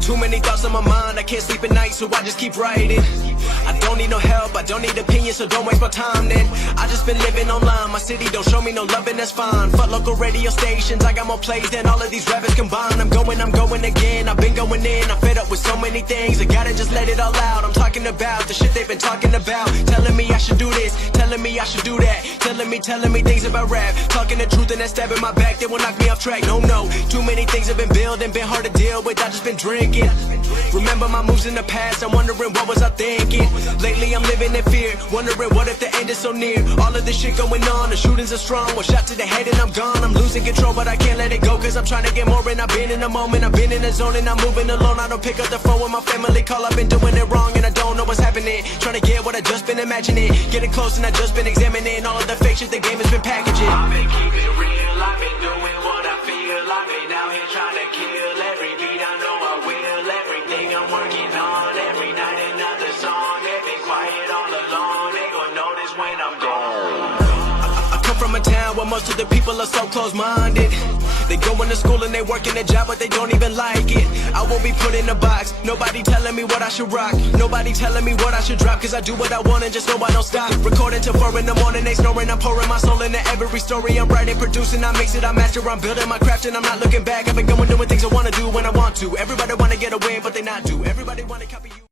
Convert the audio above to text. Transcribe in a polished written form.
Too many thoughts on my mind, I can't sleep at night, so I just keep writing. I don't need no help, I don't need opinions, so don't waste my time then. I just been living online, my city don't show me no love and that's fine. Fuck local radio stations, I got more plays than all of these rappers combined. I'm going again, I've been going in, I'm fed up with so many things. I gotta just let it all out, I'm talking about the shit they've been talking about. Telling me I should do this, telling me I should do that. Telling me things about rap. Talking the truth and that stab in my back, they will knock me off track. No, too many things have been building, been hard to deal with, I just been drinking. Remember my moves in the past, I'm wondering what was I thinking. Lately I'm living in fear, wondering what if the end is so near. All of this shit going on, the shootings are strong. One shot to the head and I'm gone. I'm losing control but I can't let it go, cause I'm trying to get more. And I've been in the moment, I've been in the zone, and I'm moving alone. I don't pick up the phone when my family call, I've been doing it wrong and I don't know what's happening. Trying to get what I just been imagining, getting close and I just been examining all of the fake shit the game has been packaging. I've been keeping it real, I've been doing what I feel. I've been out here trying to kill every beat, I know I will. Everything I'm working on, every night another song. They've been quiet all along, they gon' notice when I'm gone. I come from a town where most of the people are so close-minded. They go into school and they work in a job but they don't even like it. I won't be put in a box, nobody telling me what I should rock. Nobody telling me what I should drop, cause I do what I want and just know I don't stop. Recording till 4 in the morning, they snoring. I'm pouring my soul into every story. I'm writing, producing, I mix it, I master. I'm building my craft and I'm not looking back. I've been going doing things I wanna do when I want to. Everybody wanna get away but they not do. Everybody wanna copy you.